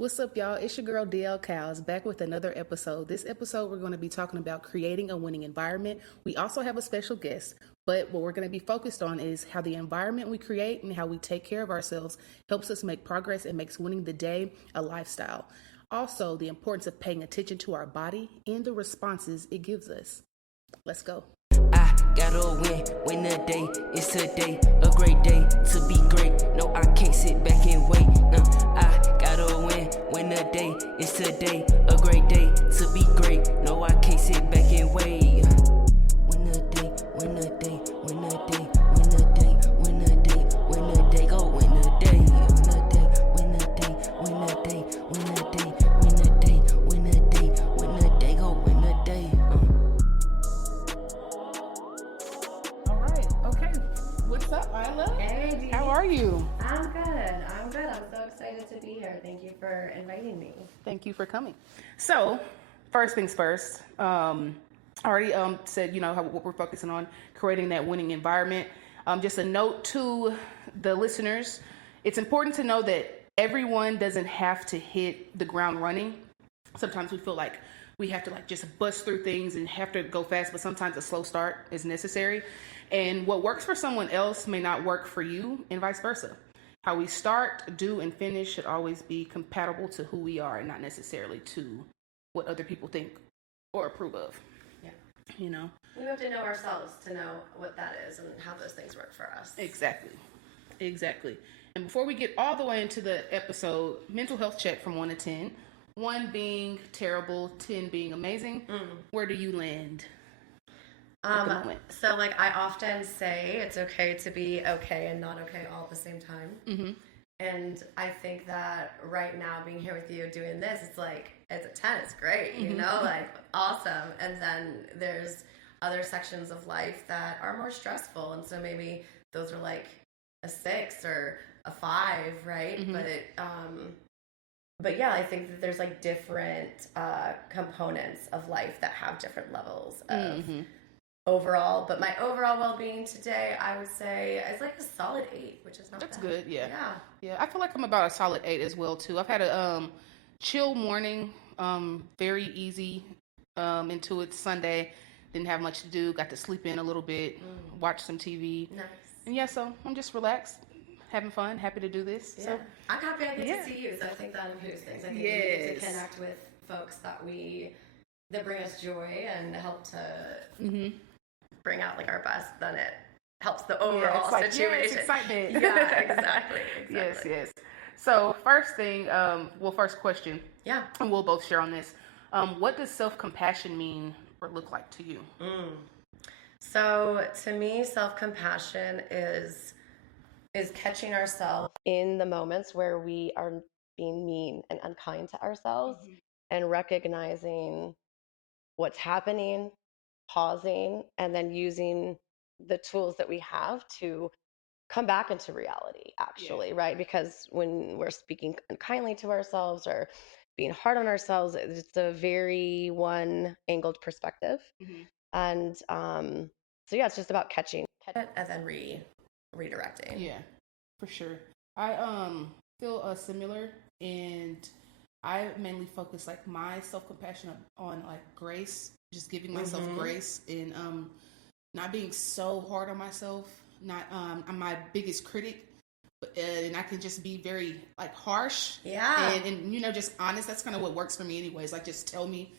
What's up, y'all? It's your girl DL Cows back with another episode. This episode, we're going to be talking about creating a winning environment. We also have a special guest, but what we're going to be focused on is how the environment we create and how we take care of ourselves helps us make progress and makes winning the day a lifestyle. Also, the importance of paying attention to our body and the responses it gives us. Let's go. I gotta win a day. It's today, a great day to be great. No, I can't sit back and wait. I gotta win a day. It's today, a great day to be great. No, I can't sit back and wait. Win a day, win a day, win a day, win a day, win a day, win a day, go win a day, win a day, win a day, win a day, win a day, win a day, win a day, win a day, go win a day. Okay. What's up, Ayla? Hey, Dee. How are you? I'm good. I'm so excited to be here. Thank you for inviting me. Thank you for coming. So, first things first. I already said, what we're focusing on, creating that winning environment. Just a note to the listeners. It's important to know that everyone doesn't have to hit the ground running. Sometimes we feel like we have to just bust through things and have to go fast, but sometimes a slow start is necessary. And what works for someone else may not work for you, and vice versa. How we start, do, and finish should always be compatible to who we are and not necessarily to what other people think or approve of. Yeah. We have to know ourselves to know what that is and how those things work for us. Exactly. And before we get all the way into the episode, mental health check from 1 to 10. 1 being terrible, 10 being amazing. Where do you land? So I often say it's okay to be okay and not okay all at the same time. Mm-hmm. And I think that right now being here with you doing this, it's a 10, it's great, awesome. And then there's other sections of life that are more stressful. And so maybe those are a 6 or a 5, right? Mm-hmm. But yeah, I think that there's different components of life that have different levels of overall. But my overall well-being today, I would say, is a solid 8, which is not That's bad. good, yeah. I feel like I'm about a solid 8 as well too. I've had a chill morning, very easy into it. Sunday, didn't have much to do, got to sleep in a little bit, watch some TV. Nice. And so I'm just relaxed, having fun, happy to do this. Yeah. So I'm happy I get to see you, so I think that improves things. I think we get to connect with folks that bring us joy and help to bring out our best, then it helps the overall situation. It's excitement. Yeah, exactly. Yes. So first thing, first question. Yeah. And we'll both share on this. What does self-compassion mean or look like to you? So to me, self-compassion is catching ourselves in the moments where we are being mean and unkind to ourselves and recognizing what's happening, pausing, and then using the tools that we have to come back into reality, actually, right? Because when we're speaking unkindly to ourselves or being hard on ourselves, it's a very one-angled perspective. And it's just about catching it and then redirecting. Yeah, for sure. I feel similar, and I mainly focus my self-compassion on grace, just giving myself grace and not being so hard on myself. Not I'm my biggest critic, and I can just be very harsh. Yeah. And just honest. That's kind of what works for me anyways. Just tell me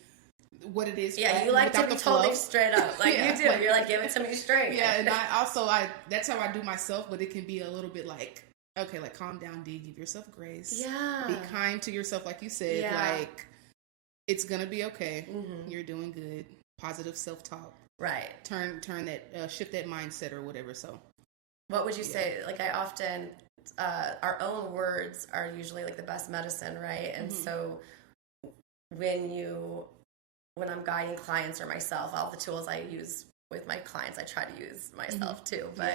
what it is. Yeah, you like to be totally straight up. You do. You're give it to me straight. Yeah, and I that's how I do myself, but it can be a little bit okay, calm down, D, give yourself grace. Yeah. Be kind to yourself, like you said. Yeah. It's gonna be okay. You're doing good. Positive self-talk. Right. Turn that shift that mindset or whatever. So what would you say? I often our own words are usually the best medicine, right? And so when I'm guiding clients or myself, all the tools I use with my clients, I try to use myself too. But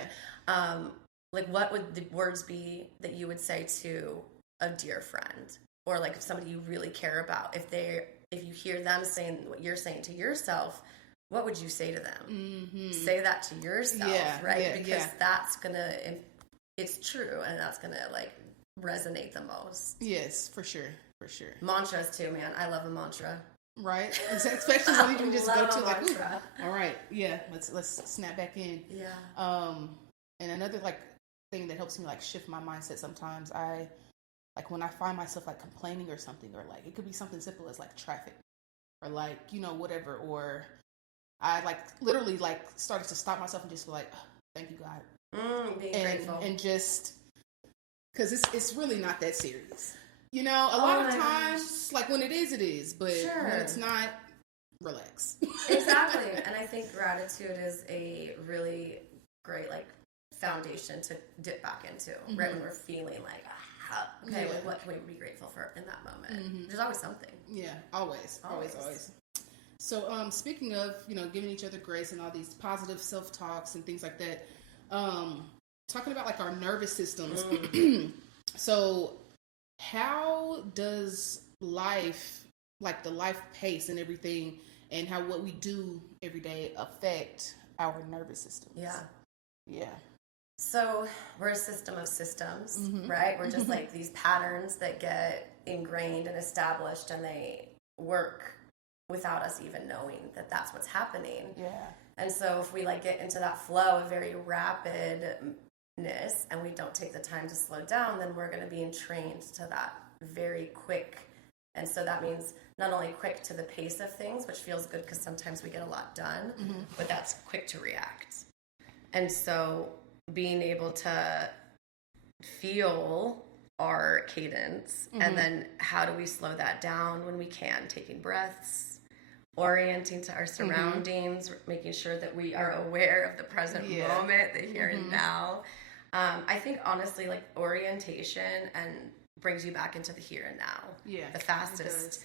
what would the words be that you would say to a dear friend, or if somebody you really care about? If you hear them saying what you're saying to yourself, what would you say to them? Say that to yourself, right? Because that's gonna, it's true, and that's gonna resonate the most. Yes, for sure. For sure. Mantras too, man. I love a mantra. Right? Especially when you can just go to like, ooh, mantra. all right, yeah, let's snap back in. Yeah. And another like thing that helps me like shift my mindset sometimes, I like when I find myself like complaining or something, or like it could be something simple as like traffic or like, you know, whatever, or I like literally like started to stop myself and just be like, oh, thank you, God. Being grateful. And just because it's really not that serious. You know, a lot of times, like when it is, but when it's not, relax. Exactly. And I think gratitude is a really great like foundation to dip back into, right? When we're feeling like, okay, like, what can we be grateful for in that moment? There's always something. Yeah, always. So, speaking of, you know, giving each other grace and all these positive self-talks and things like that, talking about like our nervous systems. So, how does life, like the life pace and everything, and how what we do every day affect our nervous systems? Yeah. So we're a system of systems, right? We're just like these patterns that get ingrained and established, and they work without us even knowing that that's what's happening. Yeah. And so if we like get into that flow of very rapidness and we don't take the time to slow down, then we're going to be entrained to that very quick. And so that means not only quick to the pace of things, which feels good because sometimes we get a lot done, but that's quick to react. And so being able to feel our cadence and then how do we slow that down when we can, taking breaths, orienting to our surroundings, making sure that we are aware of the present moment, the here and now. I think honestly, like orientation and brings you back into the here and now, the fastest.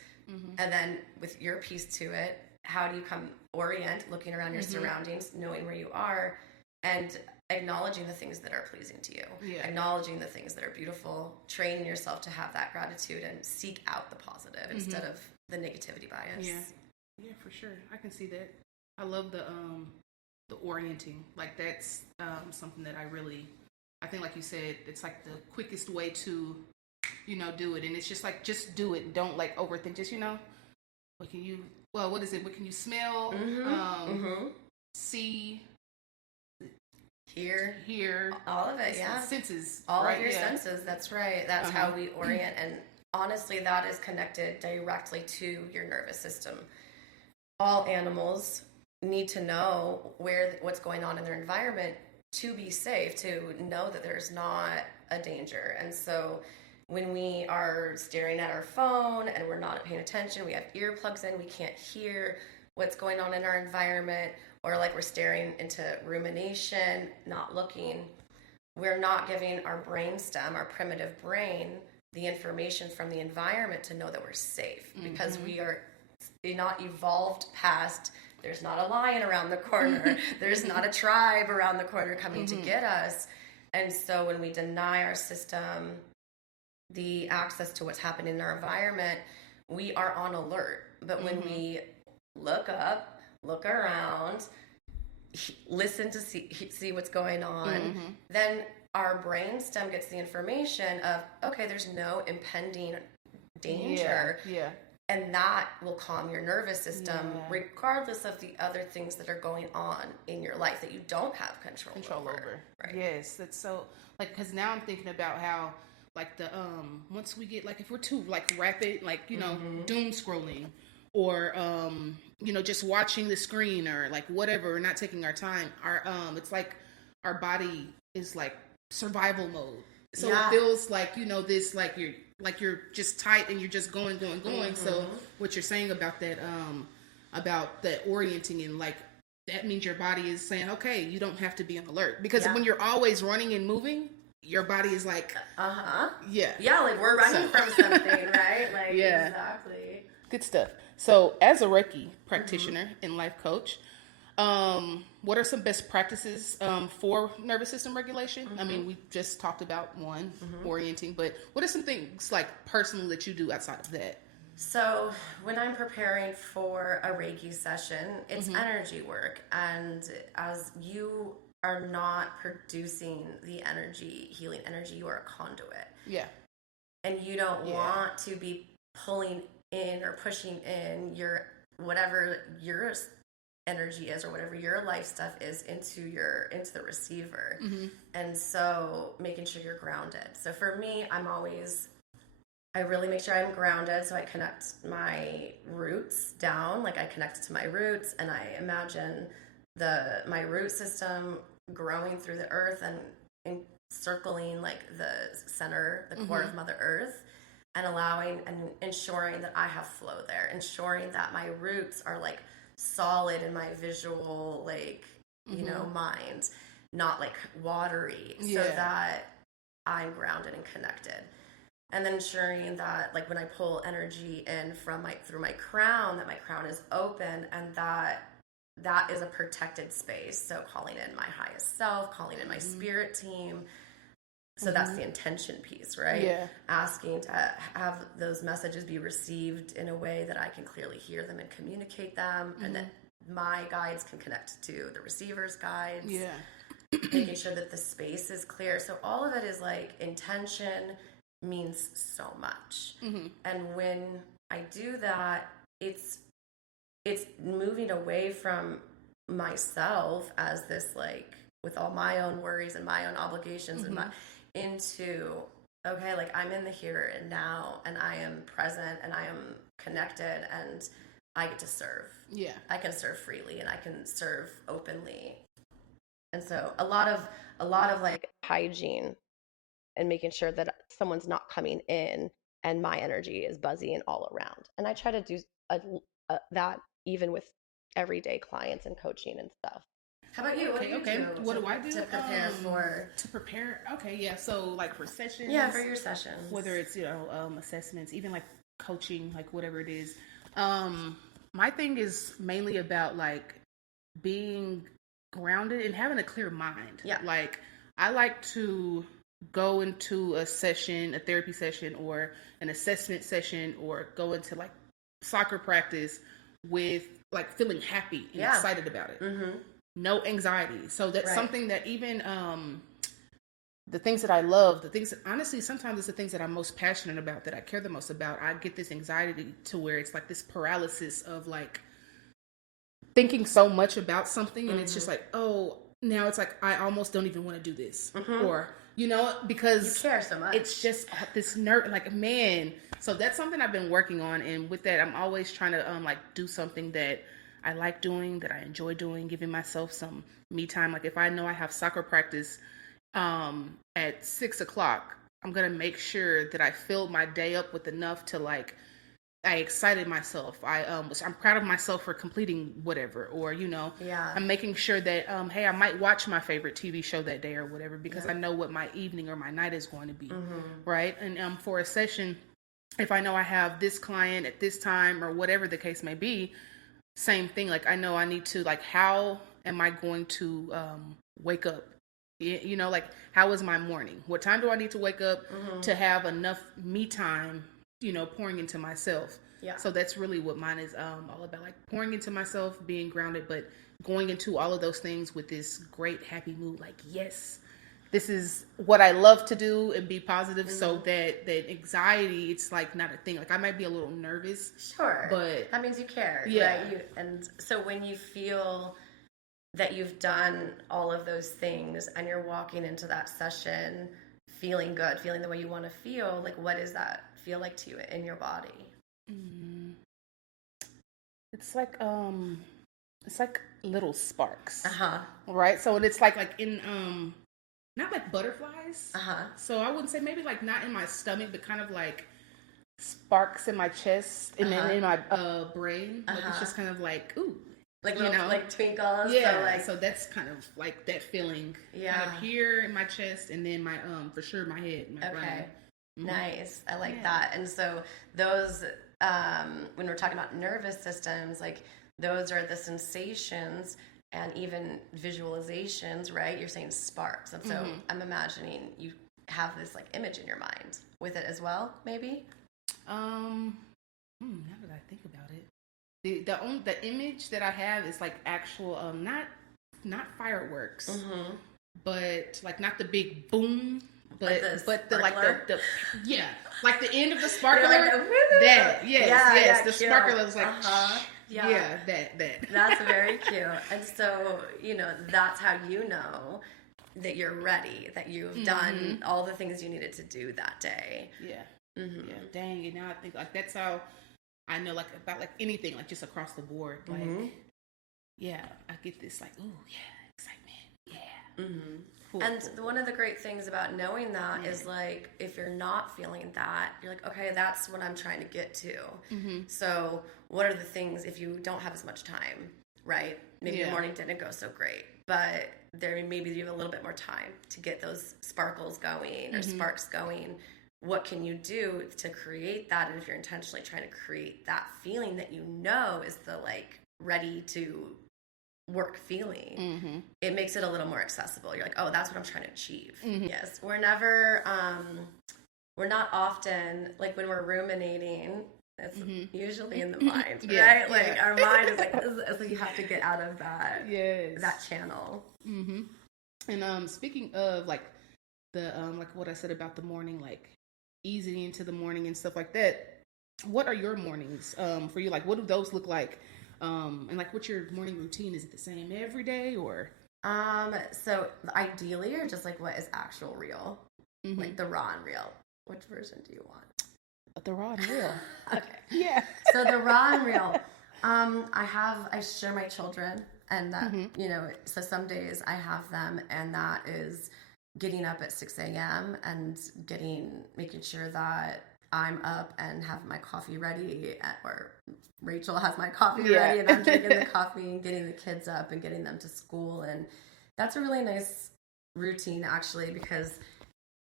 And then with your piece to it, how do you come orient, looking around your surroundings, knowing where you are, and acknowledging the things that are pleasing to you, acknowledging the things that are beautiful, training yourself to have that gratitude and seek out the positive instead of the negativity bias. Yeah, for sure. I can see that. I love the orienting. Like that's something that I think like you said, it's like the quickest way to, you know, do it. And it's just like, just do it. Don't like overthink. Just, you know, what can you smell? See, hear, all of it. Senses, all right? of your senses. That's right. That's how we orient. And honestly, that is connected directly to your nervous system. All animals need to know what's going on in their environment to be safe, to know that there's not a danger. And so when we are staring at our phone and we're not paying attention, we have earplugs in, we can't hear what's going on in our environment, or like we're staring into rumination, not looking, we're not giving our brainstem, our primitive brain, the information from the environment to know that we're safe, because we are not evolved past, there's not a lion around the corner, there's not a tribe around the corner coming to get us. And so when we deny our system the access to what's happening in our environment, we are on alert. But when we look up, look around, listen to see what's going on, then our brainstem gets the information of, okay, there's no impending danger. And that will calm your nervous system, regardless of the other things that are going on in your life that you don't have control over. Right. Yes, that's so, like, because now I'm thinking about how, like, the once we get, like, if we're too, like, rapid, like, you know, doom scrolling, or you know, just watching the screen, or like whatever, not taking our time, our it's like our body is like survival mode. So it feels like, you know, this, like you're just tight and you're just going. So what you're saying about that orienting, and like that means your body is saying, okay, you don't have to be on alert, because when you're always running and moving, your body is like, like we're running from something, right? Like, exactly. Good stuff. So as a Reiki practitioner and life coach, what are some best practices for nervous system regulation? I mean, we just talked about one, orienting, but what are some things like personal that you do outside of that? So when I'm preparing for a Reiki session, it's energy work. And as you are not producing the energy, healing energy, you are a conduit. And you don't want to be pulling in or pushing in your whatever your energy is or whatever your life stuff is into the receiver. And so making sure you're grounded. So for me, I really make sure I'm grounded, so I connect my roots down, like I connect to my roots, and I imagine my root system growing through the earth and encircling like the center, the core of Mother Earth, and allowing and ensuring that I have flow there, ensuring that my roots are like solid in my visual, like, you know, mind, not like watery, so that I'm grounded and connected. And then ensuring that, like, when I pull energy in from through my crown, that my crown is open, and that is a protected space. So calling in my highest self, calling in my spirit team. So that's the intention piece, right? Yeah. Asking to have those messages be received in a way that I can clearly hear them and communicate them, and that my guides can connect to the receiver's guides. Yeah. Making sure that the space is clear. So all of it is like intention means so much. And when I do that, it's moving away from myself as this, like, with all my own worries and my own obligations and into, okay, like, I'm in the here and now, and I am present, and I am connected, and I get to serve. Yeah. I can serve freely, and I can serve openly. And so a lot of like hygiene and making sure that someone's not coming in and my energy is buzzy and all around. And I try to do that even with everyday clients and coaching and stuff. How about you? What do you do? What do I do? To prepare? Okay, yeah. So like for sessions. Yeah, for your sessions. Whether it's, assessments, even like coaching, like whatever it is. My thing is mainly about like being grounded and having a clear mind. Yeah. Like I like to go into a session, a therapy session, or an assessment session, or go into like soccer practice with like feeling happy and excited about it. No anxiety. So that's something that even the things that I love, the things that, honestly, sometimes it's the things that I'm most passionate about, that I care the most about. I get this anxiety to where it's like this paralysis of like thinking so much about something, and it's just like, oh, now it's like I almost don't even want to do this, or because you care so much. It's just this nerve, like, man. So that's something I've been working on, and with that, I'm always trying to like do something that I like doing, that I enjoy doing, giving myself some me time. Like if I know I have soccer practice at 6:00, I'm gonna make sure that I filled my day up with enough to like. I excited myself. I'm proud of myself for completing whatever, or I'm making sure that hey, I might watch my favorite TV show that day or whatever, because I know what my evening or my night is going to be, right? And for a session, if I know I have this client at this time or whatever the case may be, same thing. Like I know I need to, like, how am I going to wake up? Like how is my morning? What time do I need to wake up to have enough me time? Pouring into myself. Yeah. So that's really what mine is all about, like pouring into myself, being grounded, but going into all of those things with this great happy mood. Like, yes, this is what I love to do, and be positive, so that anxiety, it's like not a thing. Like I might be a little nervous. Sure. But that means you care. Yeah. Right? And so when you feel that you've done all of those things and you're walking into that session feeling good, feeling the way you want to feel, like what does that feel like to you in your body? It's like little sparks. Right? So it's like in not like butterflies. So I wouldn't say, maybe like not in my stomach, but kind of like sparks in my chest and then in my brain. Like it's just kind of like, ooh. Like little, like twinkles. Yeah. So that's kind of like that feeling. Yeah. Kind of here in my chest, and then my for sure my head, my brain. Nice. I like that. And so those, when we're talking about nervous systems, like those are the sensations and even visualizations, right? You're saying sparks. And so I'm imagining you have this like image in your mind with it as well, maybe? Now that I think about it. The image that I have is like actual, not fireworks, but like not the big boom, but the like sparkler? the yeah, like the end of the sparkler. Like the, that yes, yeah, yes, yeah, the cute. sparkler was like Yeah. that. That's very cute. And so, that's how you know that you're ready, that you've done all the things you needed to do that day. Yeah. Yeah. Dang. And now I think like that's how I know like about like anything, like just across the board. Like, yeah, I get this like, ooh, yeah, excitement. Yeah. And one of the great things about knowing that is like, if you're not feeling that, you're like, okay, that's what I'm trying to get to. So what are the things, if you don't have as much time, right? Maybe your morning didn't go so great, but maybe you have a little bit more time to get those sparkles going or sparks going. What can you do to create that? And if you're intentionally trying to create that feeling that is the like ready to work feeling, it makes it a little more accessible. You're like, oh, that's what I'm trying to achieve. Yes, we're not often like when we're ruminating. It's usually in the mind, right? Like our mind is like, so you have to get out of that that channel. And speaking of like the like what I said about the morning, like easing into the morning and stuff like that. What are your mornings for you? Like, what do those look like? And like, what's your morning routine? Is it the same every day or? So ideally, or just like what is actual real, like the raw and real. Which version do you want? The raw and real. Okay. Yeah. So the raw and real. I share my children, and that so some days I have them, and that is getting up at 6 a.m. and making sure that I'm up and have my coffee ready, or Rachel has my coffee ready, and I'm drinking the coffee and getting the kids up and getting them to school. And that's a really nice routine, actually, because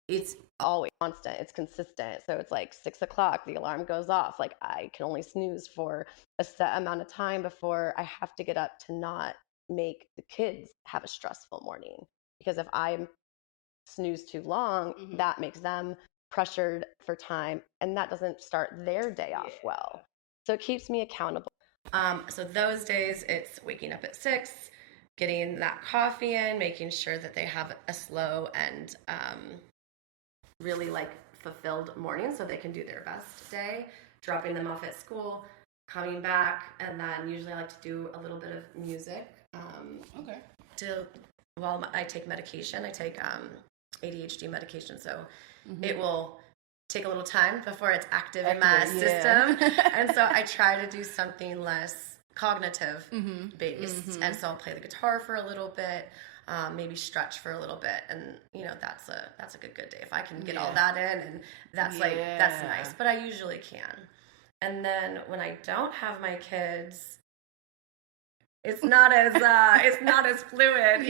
it's always constant. It's consistent. So it's like 6 o'clock, the alarm goes off. Like I can only snooze for a set amount of time before I have to get up to not make the kids have a stressful morning. Because if I snooze too long, that makes them pressured for time, and that doesn't start their day off well. So it keeps me accountable. So those days, it's waking up at 6, getting that coffee in, making sure that they have a slow and really like fulfilled morning so they can do their best day, dropping them off at school, coming back, and then usually I like to do a little bit of music. While I take medication, I take ADHD medication, so it will take a little time before it's active in my system. And so I try to do something less cognitive based. And so I'll play the guitar for a little bit, maybe stretch for a little bit, and that's a good day if I can get all that in, and that's that's nice. But I usually can. And then when I don't have my kids, it's not as fluid,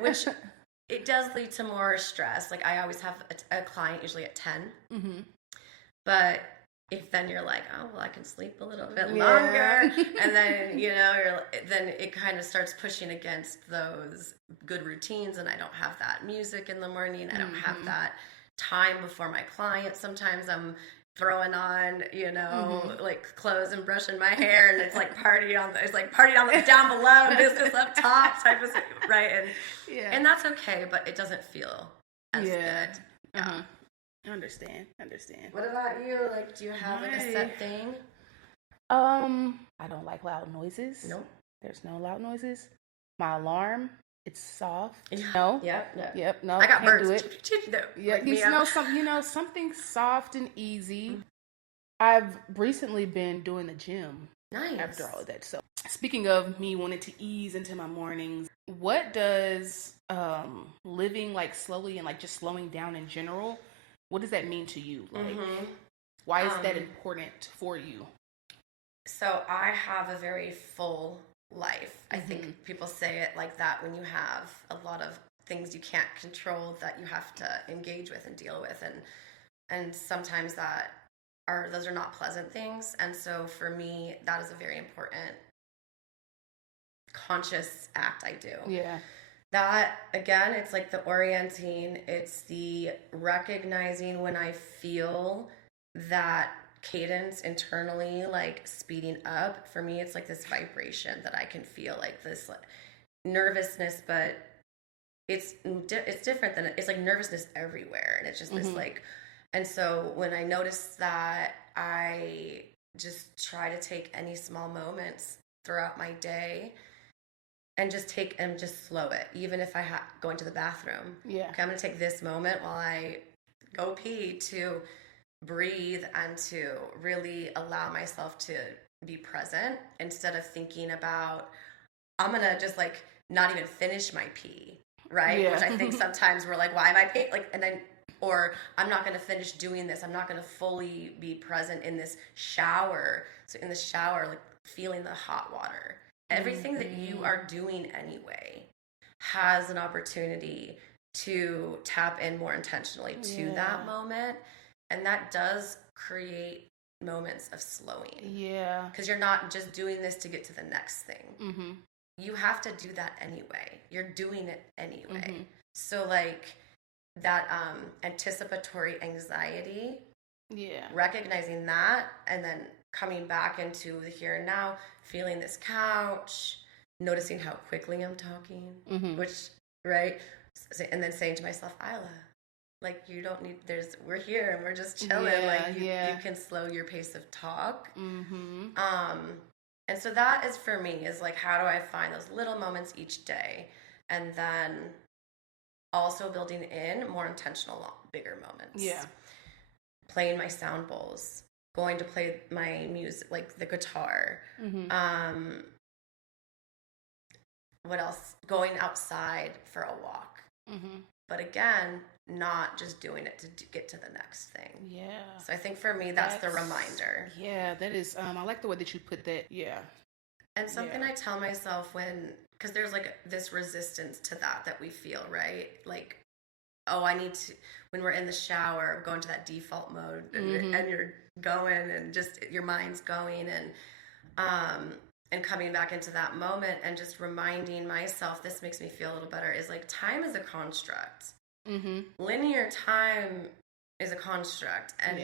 which it does lead to more stress. Like I always have a client usually at 10, but if then you're like, oh well, I can sleep a little bit longer, and then then it kind of starts pushing against those good routines, and I don't have that music in the morning. I don't have that time before my client. Sometimes I'm throwing on, like clothes and brushing my hair, and it's like party on the down below, business up top type of thing, right? And that's okay, but it doesn't feel as good. I understand. What about you? Like, do you have like a set thing? I don't like loud noises. Nope. There's no loud noises. My alarm, it's soft. Yeah. No. Yep. No. I got can't birds. do it. No, Yeah, something soft and easy. I've recently been doing the gym. Nice. After all of that. So speaking of me wanting to ease into my mornings, what does living like slowly and like just slowing down in general, what does that mean to you? Like, why is that important for you? So I have a very full life. I think people say it like that when you have a lot of things you can't control that you have to engage with and deal with, and sometimes those are not pleasant things. And so for me, that is a very important conscious act I do. Yeah. That, again, it's like the orienting, it's the recognizing when I feel that cadence internally, like speeding up. For me, it's like this vibration that I can feel, like this nervousness, but it's different than it's like nervousness everywhere, and it's just this like, and so when I noticed that, I just try to take any small moments throughout my day and just slow it, even if I go into the bathroom. Yeah. Okay, I'm gonna take this moment while I go pee to breathe and to really allow myself to be present instead of thinking about, I'm gonna just like not even finish my pee, right? Yeah. Which I think sometimes we're like, why am I peeing? Like, and then, or I'm not gonna finish doing this. I'm not gonna fully be present in this shower. So in the shower, like feeling the hot water, everything that you are doing anyway has an opportunity to tap in more intentionally to that moment. And that does create moments of slowing. Yeah. Because you're not just doing this to get to the next thing. You have to do that anyway. You're doing it anyway. So like that anticipatory anxiety, recognizing that, and then coming back into the here and now, feeling this couch, noticing how quickly I'm talking, which, right? And then saying to myself, Ayla, like, you don't need, we're here and we're just chilling. You can slow your pace of talk. And so that is for me, is like, how do I find those little moments each day? And then also building in more intentional, bigger moments. Yeah. Playing my sound bowls, going to play my music, like the guitar. What else? Going outside for a walk. But again, not just doing it to get to the next thing. Yeah. So I think for me, that's the reminder. Yeah, that is, I like the way that you put that. Yeah. And something I tell myself because there's like this resistance to that we feel, right? Like, oh, I need to, when we're in the shower, go into that default mode and you're going and just your mind's going and coming back into that moment and just reminding myself, this makes me feel a little better, is like, time is a construct. Linear time is a construct. And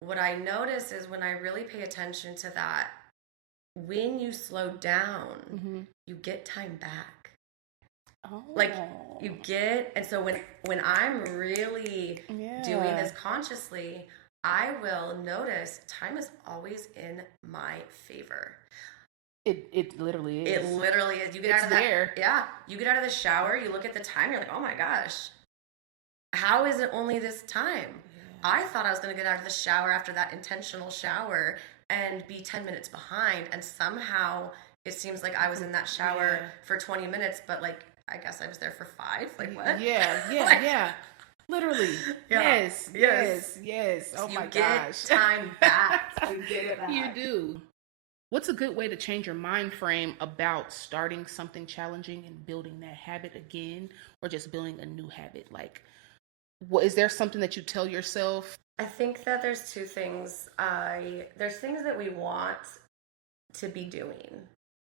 what I notice is when I really pay attention to that, when you slow down, you get time back. Like you get, and so when I'm really doing this consciously, I will notice time is always in my favor. It literally is. It literally is. You get out of that. You get out of the shower, you look at the time, you're like, oh my gosh, how is it only this time? I thought I was going to get out of the shower after that intentional shower and be 10 minutes behind. And somehow it seems like I was in that shower for 20 minutes, but like, I guess I was there for 5. Like what? Yeah. Literally. Yes. Oh my gosh. Time back. You get it back. You do. What's a good way to change your mind frame about starting something challenging and building that habit again, or just building a new habit? Like, is there something that you tell yourself? I think that there's 2 things. There's things that we want to be doing,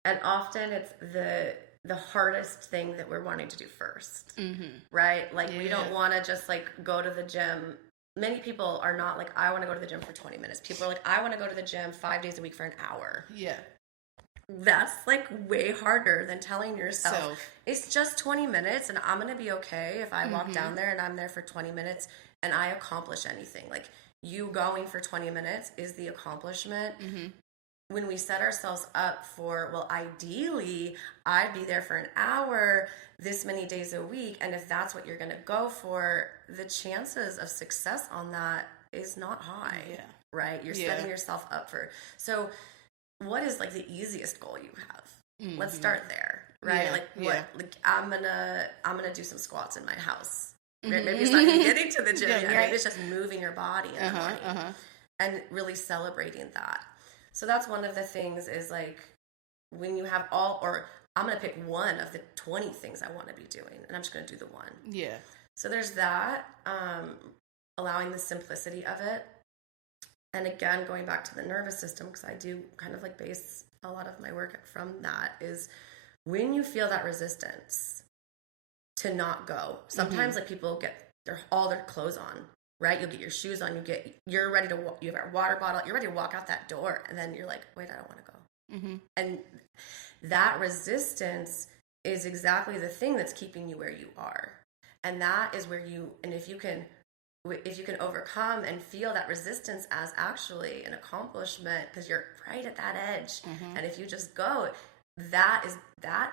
and often it's the hardest thing that we're wanting to do first, right? Like we don't want to just like go to the gym. Many people are not like, I want to go to the gym for 20 minutes. People are like, I want to go to the gym 5 days a week for an hour. Yeah. That's like way harder than telling yourself, it's just 20 minutes and I'm going to be okay if I walk down there and I'm there for 20 minutes and I accomplish anything. Like, you going for 20 minutes is the accomplishment. When we set ourselves up for, well, ideally, I'd be there for an hour this many days a week, and if that's what you're going to go for, the chances of success on that is not high, right? You're setting yourself up for. So what is like the easiest goal you have? Let's start there, right? Like I'm gonna do some squats in my house. Maybe it's not even getting to the gym yet. Maybe it's just moving your body in the morning and really celebrating that. So that's one of the things, is like, when you have I'm going to pick one of the 20 things I want to be doing, and I'm just going to do the one. Yeah. So there's that, allowing the simplicity of it. And again, going back to the nervous system, because I do kind of like base a lot of my work from that, is when you feel that resistance to not go. Sometimes like people get all their clothes on, right? You'll get your shoes on, you're ready to you have a water bottle, you're ready to walk out that door, and then you're like, wait, I don't want to go. And that resistance is exactly the thing that's keeping you where you are. And that is where if you can overcome and feel that resistance as actually an accomplishment, because you're right at that edge. And if you just go, that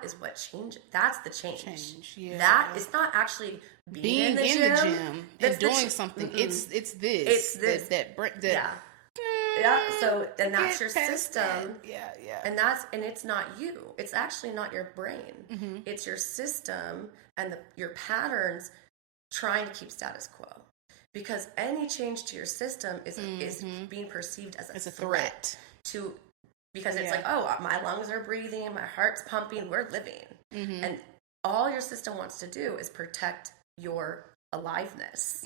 is what changes. That's the change. Yeah. That is not actually being in the gym and doing something. It's this. It's this. Yeah. So, and that's your system. Yeah. And it's not you. It's actually not your brain. It's your system and your patterns trying to keep status quo. Because any change to your system is being perceived as a threat to, because it's like, oh, my lungs are breathing, my heart's pumping, we're living. And all your system wants to do is protect your aliveness.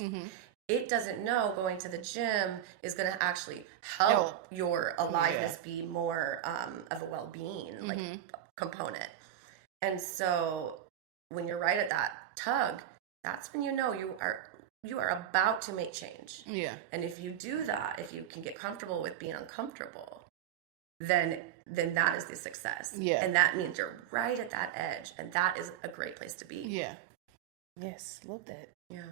It doesn't know going to the gym is going to actually help your aliveness be more of a well-being like component. And so when you're right at that tug, that's when you know you are about to make change. Yeah. And if you do that, if you can get comfortable with being uncomfortable, then that is the success. Yeah. And that means you're right at that edge, and that is a great place to be. Yeah. Yes, love that. Yeah.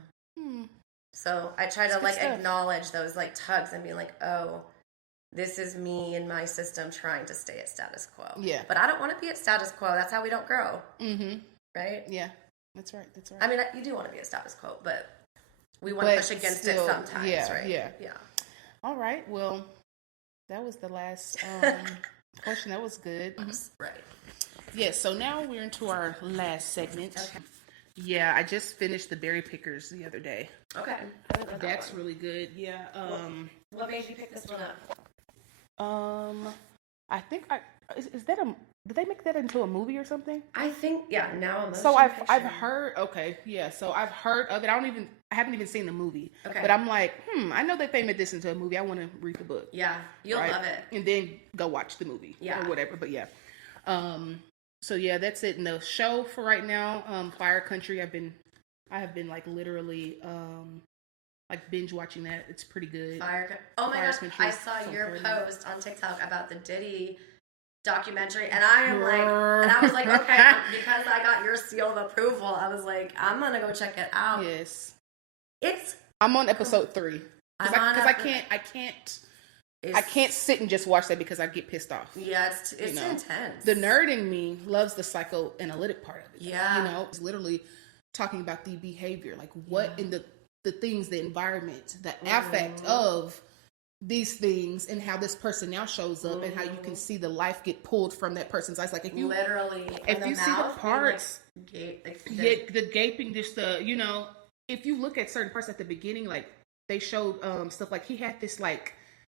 So I try to acknowledge those tugs and be like, oh, this is me and my system trying to stay at status quo. Yeah. But I don't want to be at status quo. That's how we don't grow. Right? Yeah. That's right. I mean, you do want to be at status quo, but we want to push against it sometimes, right? Yeah. All right. Well, that was the last question. That was good. Right. Yeah, so now we're into our last segment. Okay. Yeah, I just finished the berry pickers the other day. Okay. That's really good. Yeah. What made you pick this one up? I think is that did they make that into a movie or something? I think now a motion So I've picture. heard so I've heard of it. I haven't even seen the movie. Okay. But I'm like, I know that they made this into a movie. I want to read the book. Yeah, you'll love it. And then go watch the movie. Yeah. Or whatever. But yeah. So yeah, that's it in the show for right now. Fire Country. I have been literally binge watching that. It's pretty good. Oh my gosh, I saw your post on TikTok about the Diddy documentary, and I was like, okay, because I got your seal of approval, I was like, I'm gonna go check it out. Yes. I'm on episode 3. I can't sit and just watch that because I get pissed off. Yeah, it's intense. The nerd in me loves the psychoanalytic part of it. Yeah. It's literally talking about the behavior, what in the things, the environment, the affect of these things, and how this person now shows up, and how you can see the life get pulled from that person's eyes. If you literally, if you see the parts, the gaping, just if you look at certain parts at the beginning, they showed stuff he had this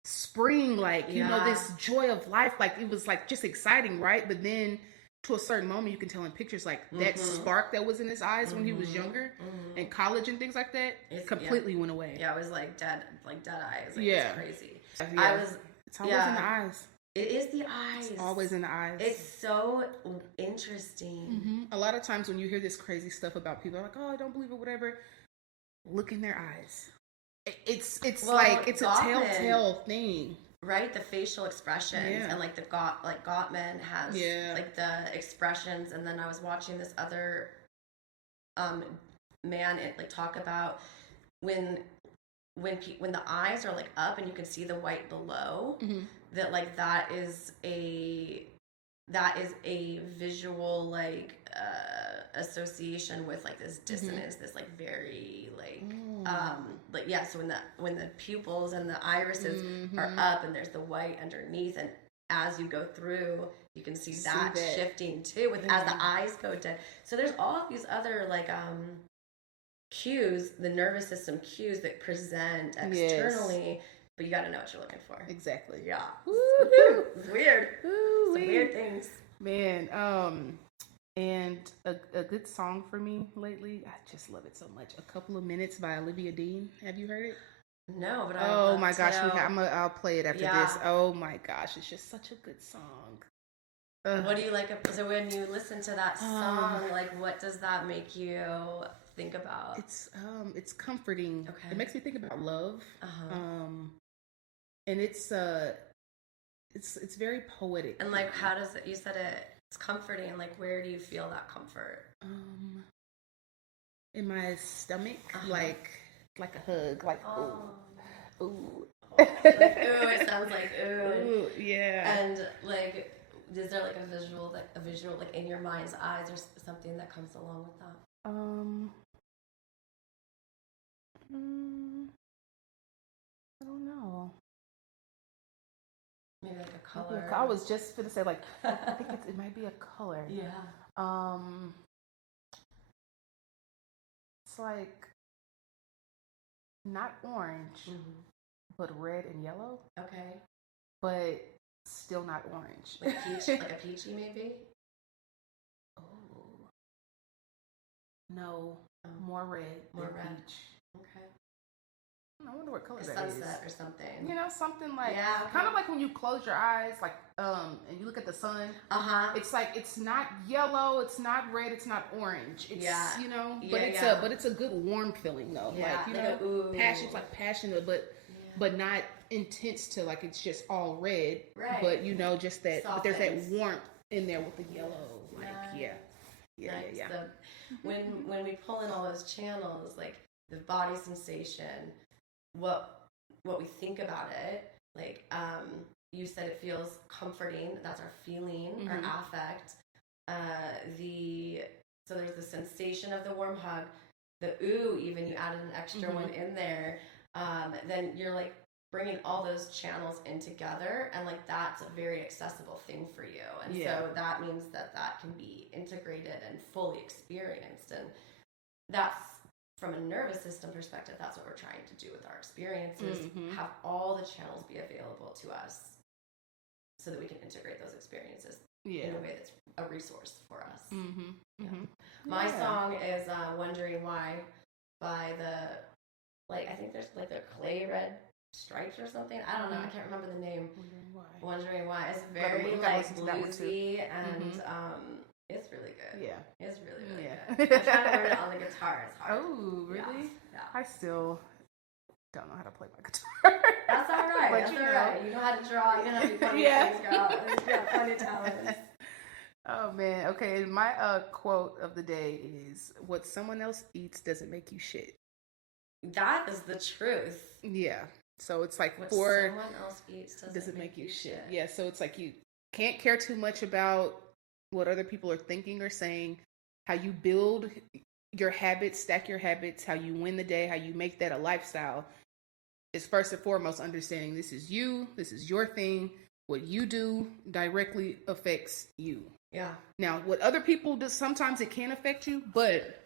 spring, this joy of life, it was just exciting, right? But then to a certain moment, you can tell in pictures that spark that was in his eyes when he was younger in college and things like that completely went away. Yeah, it was dead eyes. It's crazy. Yeah. It's always in the eyes. It is the eyes. It's always in the eyes. It's so interesting. A lot of times when you hear this crazy stuff about people, oh, I don't believe it, whatever. Look in their eyes. It's it's a telltale thing. Right, the facial expressions and the Gottman has the expressions, and then I was watching this other man talk about when the eyes are up and you can see the white below, that that is a visual association with this dissonance, this very so when the pupils and the irises are up and there's the white underneath, and as you go through you can see that shifting too as the eyes go dead. So there's all of these other cues, the nervous system cues that present externally, but you got to know what you're looking for. Exactly. Yeah. It's weird. Some weird things. Man, and a good song for me lately, I just love it so much. A Couple of Minutes by Olivia Dean. Have you heard it? No, but oh my gosh, I'll play it after this. Oh my gosh, it's just such a good song. What do you like? So when you listen to that song, what does that make you think about? It's comforting. Okay. It makes me think about love. And it's very poetic. And how does it? You said it It's comforting. Like, where do you feel that comfort? In my stomach, like a hug, like ooh. Like, ooh, it sounds like ooh. Ooh, yeah. And like, is there like a visual like in your mind's eyes or something that comes along with that? I don't know. Maybe like a color. I was just gonna say, like, I think it might be a color. Yeah. It's like not orange, but red and yellow. Okay. But still not orange. Like peach, like a peachy maybe? Oh. No. More red. More than red. Peach. Okay. I wonder what color A that sunset is. or something. You know, something like, yeah, okay. kind of like when you close your eyes, like, and you look at the sun. It's like, it's not yellow, it's not red, it's not orange. It's, you know, but it's a good warm feeling though. Yeah, like, you know, passion, like passionate, but not intense to like, it's just all red. Right. But you know, just that, but there's that Softens. warmth in there with the yellow. Like, Nice. Yeah. When we pull in all those channels, like the body sensation, what we think about it, like you said, it feels comforting. That's our feeling, our affect. So there's the sensation of the warm hug, the ooh. Even you added an extra one in there. Then you're like bringing all those channels in together, and like that's a very accessible thing for you. And so that means that can be integrated and fully experienced, and that's, from a nervous system perspective, that's what we're trying to do with our experiences. Have all the channels be available to us so that we can integrate those experiences in a way that's a resource for us. My song is Wondering Why by I think there's like the Clay Red Stripes or something. I don't know. I can't remember the name. Wondering Why. It's very like bluesy and it's really good. Yeah. It's really, really good. I'm trying to learn it on the guitar. It's hard. Oh, really? Yeah. I still don't know how to play my guitar. That's all right. But That's you all know. right. You know how to draw. You know how to do funny things, girl. You got plenty of talent. Oh, man. Okay, my quote of the day is, what someone else eats doesn't make you shit. That is the truth. Yeah. So it's like, what someone else eats doesn't make you shit. Yeah, so it's like you can't care too much about what other people are thinking or saying. How you build your habits, stack your habits, how you win the day, how you make that a lifestyle is first and foremost understanding this is you, this is your thing. What you do directly affects you. Yeah. Now, what other people do, sometimes it can affect you, but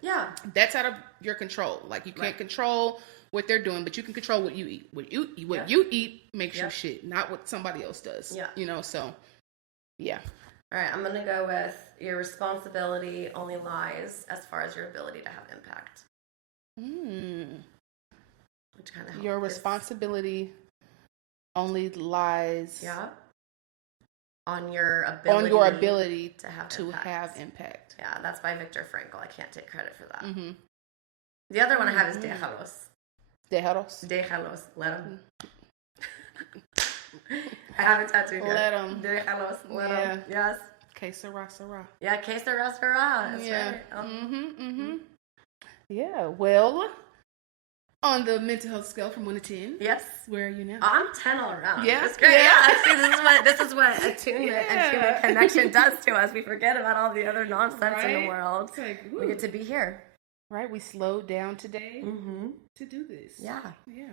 that's out of your control. Like, you can't control what they're doing, but you can control what you eat. What you eat makes you shit, not what somebody else does. Yeah. You know, so yeah. All right, I'm going to go with your responsibility only lies as far as your ability to have impact. Which kind of your responsibility only lies on your ability to have impact. Yeah, that's by Viktor Frankl. I can't take credit for that. The other one I have is déjalos. Déjalos? Déjalos. Let them. I have a tattoo here. Let them. Déjalos. Let them. Yes. Que sera, sera. Yeah, que sera, sera. That's right. Yeah, well, on the mental health scale from 1 to 10. Yes. Where are you now? I'm 10 all around. Yeah. That's great. Yeah. Actually, this is what attunement and human connection does to us. We forget about all the other nonsense in the world. Like, we get to be here. Right. We slowed down today to do this. Yeah. Yeah.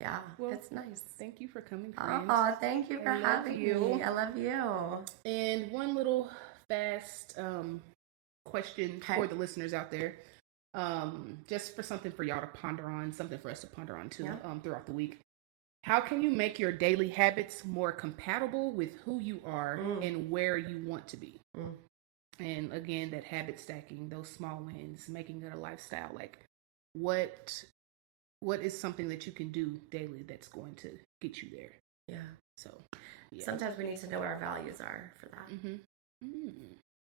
Yeah. Well, it's nice. Thank you for coming, friends. Oh, thank you for having me. I love you. And one little fast question for the listeners out there. Just for something for y'all to ponder on, something for us to ponder on too, throughout the week. How can you make your daily habits more compatible with who you are and where you want to be? And again, that habit stacking, those small wins, making it a lifestyle. Like, what is something that you can do daily that's going to get you there? Yeah. So, sometimes we need to know what our values are for that.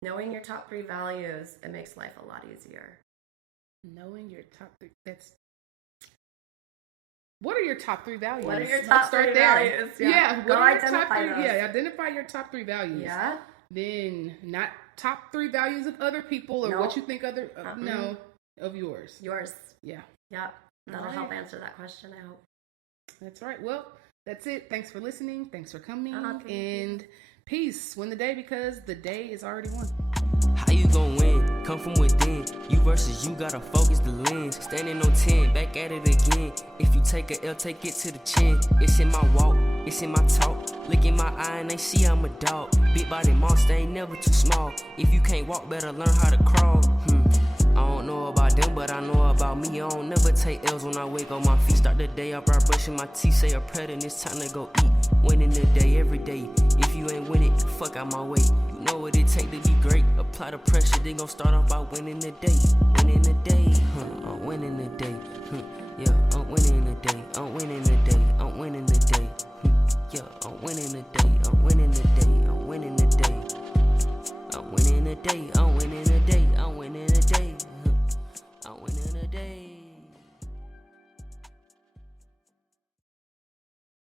Knowing your top 3 values, it makes life a lot easier. Knowing your top 3, what are your top 3 values? What are your top 3 values? Yeah. What are your top 3? Yeah, identify your top 3 values. Yeah. then not top 3 values of other people or what you think other, no, of yours. Yours. Yeah. Yep. That'll All help right. answer that question out. That's right. Well, that's it. Thanks for listening. Thanks for coming. Thank And peace. Win the day because the day is already won. How you gon' win? Come from within. You versus you, gotta focus the lens. Standing on 10, back at it again. If you take a L, take it to the chin. It's in my walk, it's in my talk. Look in my eye and they see I'm a dog. Big body monster ain't never too small. If you can't walk, better learn how to crawl. I don't know about them, but I know about me. I don't never take L's when I wake on my feet. Start the day up, I brushing my teeth, say a prayer, and it's time to go eat. Winning the day every day. If you ain't winning, fuck out my way. You know what it take to be great. Apply the pressure, they gon' start off by winning the day. Winning the day, I'm winning the day. Yeah, I'm winning the day. I'm winning the day. I'm winning the day.